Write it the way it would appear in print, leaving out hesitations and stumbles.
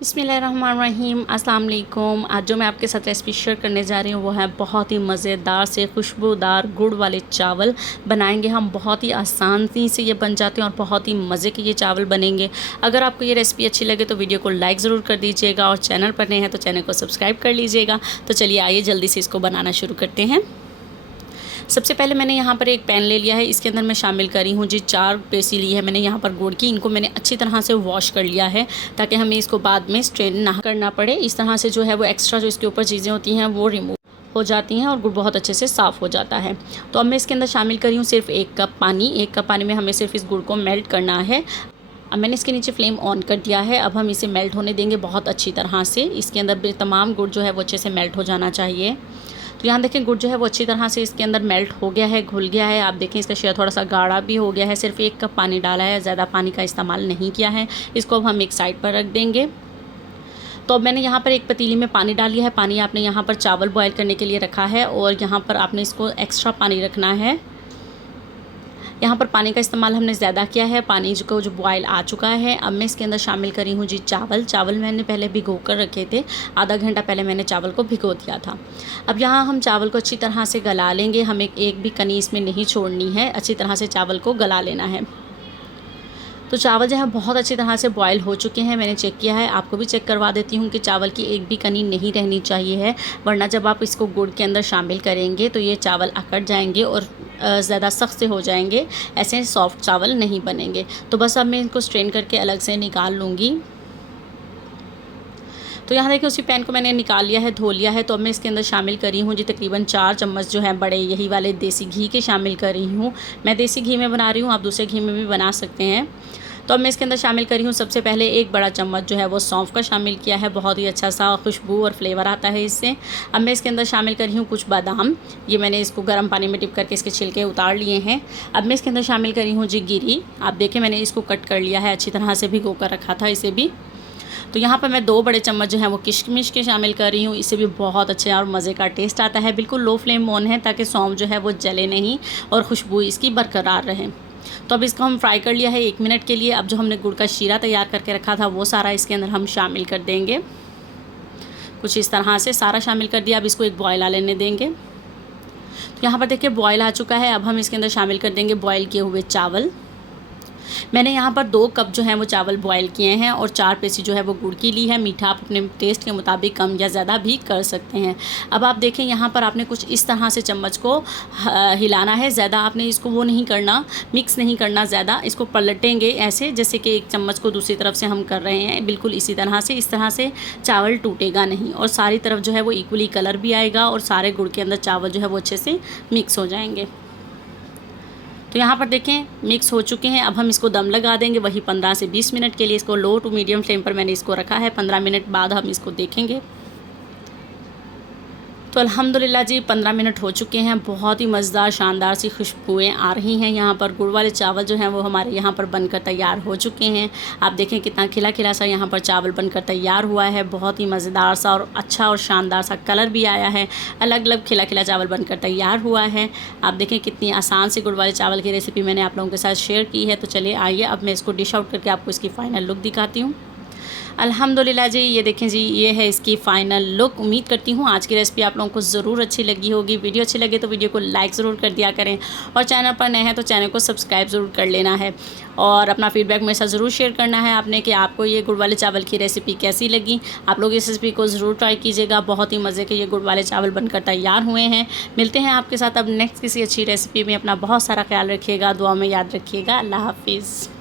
बिस्मिल्लाहिर्रहमानिर्रहीम, अस्सलाम वालेकुम। आज जो मैं आपके साथ रेसिपी शेयर करने जा रही हूँ वो है बहुत ही मज़ेदार से खुशबूदार गुड़ वाले चावल बनाएंगे हम। बहुत ही आसानी से ये बन जाते हैं और बहुत ही मज़े के ये चावल बनेंगे। अगर आपको ये रेसिपी अच्छी लगे तो वीडियो को लाइक ज़रूर कर दीजिएगा और चैनल पर नए हैं तो चैनल को सब्सक्राइब कर लीजिएगा। तो चलिए आइए जल्दी से इसको बनाना शुरू करते हैं। सबसे पहले मैंने यहाँ पर एक पैन ले लिया है। इसके अंदर मैं शामिल करी हूँ जी 4 पेसी ली है मैंने यहाँ पर गुड़ की। इनको मैंने अच्छी तरह से वॉश कर लिया है ताकि हमें इसको बाद में स्ट्रेन ना करना पड़े। इस तरह से जो है वो एक्स्ट्रा जो इसके ऊपर चीज़ें होती हैं वो रिमूव हो जाती हैं और गुड़ बहुत अच्छे से साफ़ हो जाता है। तो अब मैं इसके अंदर शामिल करी हूँ सिर्फ 1 कप पानी। 1 कप पानी में हमें सिर्फ इस गुड़ को मेल्ट करना है। अब मैंने इसके नीचे फ्लेम ऑन कर दिया है। अब हम इसे मेल्ट होने देंगे बहुत अच्छी तरह से। इसके अंदर तमाम गुड़ जो है वो अच्छे से मेल्ट हो जाना चाहिए। तो यहाँ देखें गुड़ जो है वो अच्छी तरह से इसके अंदर मेल्ट हो गया है, घुल गया है। आप देखें इसका शेयर थोड़ा सा गाढ़ा भी हो गया है। सिर्फ 1 कप पानी डाला है, ज़्यादा पानी का इस्तेमाल नहीं किया है। इसको अब हम एक साइड पर रख देंगे। तो अब मैंने यहाँ पर एक पतीली में पानी डाल लिया है। पानी आपने यहाँ पर चावल बॉयल करने के लिए रखा है और यहाँ पर आपने इसको एक्स्ट्रा पानी रखना है। यहाँ पर पानी का इस्तेमाल हमने ज़्यादा किया है। पानी जो बॉयल आ चुका है। अब मैं इसके अंदर शामिल करी हूँ जी चावल मैंने पहले भिगो कर रखे थे। आधा घंटा पहले मैंने चावल को भिगो दिया था। अब यहाँ हम चावल को अच्छी तरह से गला लेंगे। हमें एक भी कनी इसमें नहीं छोड़नी है। अच्छी तरह से चावल को गला लेना है। तो चावल जो है बहुत अच्छी तरह से बॉयल हो चुके हैं। मैंने चेक किया है, आपको भी चेक करवा देती हूँ कि चावल की एक भी कनी नहीं रहनी चाहिए है, वरना जब आप इसको गुड़ के अंदर शामिल करेंगे तो ये चावल अकड़ जाएंगे और ज़्यादा सख्त से हो जाएंगे। ऐसे सॉफ्ट चावल नहीं बनेंगे। तो बस अब मैं इनको स्ट्रेन करके अलग से निकाल लूँगी। तो यहाँ देखिए उसी पैन को मैंने निकाल लिया है, धो लिया है। तो अब मैं इसके अंदर शामिल करी हूँ जी तकरीबन 4 चम्मच जो है बड़े यही वाले देसी घी के शामिल कर रही हूँ। मैं देसी घी में बना रही हूँ, आप दूसरे घी में भी बना सकते हैं। तो अब मैं इसके अंदर शामिल करी हूँ सबसे पहले 1 बड़ा चम्मच जो है वो सौंफ का शामिल किया है। बहुत ही अच्छा सा खुशबू और फ्लेवर आता है इससे। अब मैं इसके अंदर शामिल करी हूँ कुछ बादाम। ये मैंने इसको गर्म पानी में डिप करके इसके छिलके उतार लिए हैं। अब मैं इसके अंदर शामिल करी हूँ जी गिरी। आप देखें मैंने इसको कट कर लिया है, अच्छी तरह से भिगो कर रखा था इसे भी। तो यहाँ पर मैं 2 बड़े चम्मच जो है वो किशमिश के शामिल कर रही हूँ। इससे भी बहुत अच्छे और मज़े का टेस्ट आता है। बिल्कुल लो फ्लेम ऑन है ताकि सौंफ जो है वो जले नहीं और खुशबू इसकी बरकरार रहे। तो अब इसको हम फ्राई कर लिया है 1 मिनट के लिए। अब जो हमने गुड़ का शीरा तैयार करके रखा था वो सारा इसके अंदर हम शामिल कर देंगे। कुछ इस तरह से सारा शामिल कर दिया। अब इसको एक बॉयल आ लेने देंगे। तो यहाँ पर देखिए बॉयल आ चुका है। अब हम इसके अंदर शामिल कर देंगे बॉयल किए हुए चावल। मैंने यहाँ पर 2 कप जो है वो चावल बॉयल किए हैं और 4 पेसी जो है वो गुड़ की ली है। मीठा आप अपने टेस्ट के मुताबिक कम या ज़्यादा भी कर सकते हैं। अब आप देखें यहाँ पर आपने कुछ इस तरह से चम्मच को हिलाना है। ज़्यादा आपने इसको वो नहीं करना, मिक्स नहीं करना ज़्यादा। इसको पलटेंगे ऐसे जैसे कि एक चम्मच को दूसरी तरफ से हम कर रहे हैं, बिल्कुल इसी तरह से। इस तरह से चावल टूटेगा नहीं और सारी तरफ जो है वो इक्वली कलर भी आएगा और सारे गुड़ के अंदर चावल जो है वो अच्छे से मिक्स हो जाएंगे। तो यहाँ पर देखें मिक्स हो चुके हैं। अब हम इसको दम लगा देंगे वही 15 से 20 मिनट के लिए। इसको लो टू मीडियम फ्लेम पर मैंने इसको रखा है। 15 मिनट बाद हम इसको देखेंगे। तो अल्हम्दुलिल्लाह जी 15 मिनट हो चुके हैं। बहुत ही मज़ेदार शानदार सी खुशबुएँ आ रही हैं। यहाँ पर गुड़ वाले चावल जो हैं वो हमारे यहाँ पर बनकर तैयार हो चुके हैं। आप देखें कितना खिला खिला सा यहाँ पर चावल बनकर तैयार हुआ है। बहुत ही मज़ेदार सा और अच्छा और शानदार सा कलर भी आया है। अलग अलग खिला खिला चावल बनकर तैयार हुआ है। आप देखें कितनी आसान सी गुड़ वाले चावल की रेसिपी मैंने आप लोगों के साथ शेयर की है। तो चलिए आइए अब मैं इसको डिश आउट करके आपको इसकी फ़ाइनल लुक दिखाती हूँ। अल्हम्दुलिल्लाह जी ये देखें जी ये है इसकी फ़ाइनल लुक। उम्मीद करती हूँ आज की रेसिपी आप लोगों को ज़रूर अच्छी लगी होगी। वीडियो अच्छी लगे तो वीडियो को लाइक ज़रूर कर दिया करें और चैनल पर नए हैं तो चैनल को सब्सक्राइब ज़रूर कर लेना है और अपना फ़ीडबैक मेरे साथ ज़रूर शेयर करना है आपने कि आपको ये गुड़ वाले चावल की रेसिपी कैसी लगी। आप लोग इस रेसिपी को ज़रूर ट्राई कीजिएगा। बहुत ही मज़े के ये गुड़ वाले चावल बनकर तैयार हुए हैं। मिलते हैं आपके साथ अब नेक्स्ट किसी अच्छी रेसिपी में। अपना बहुत सारा ख्याल रखिएगा, दुआ में याद रखिएगा। अल्लाह हाफिज़।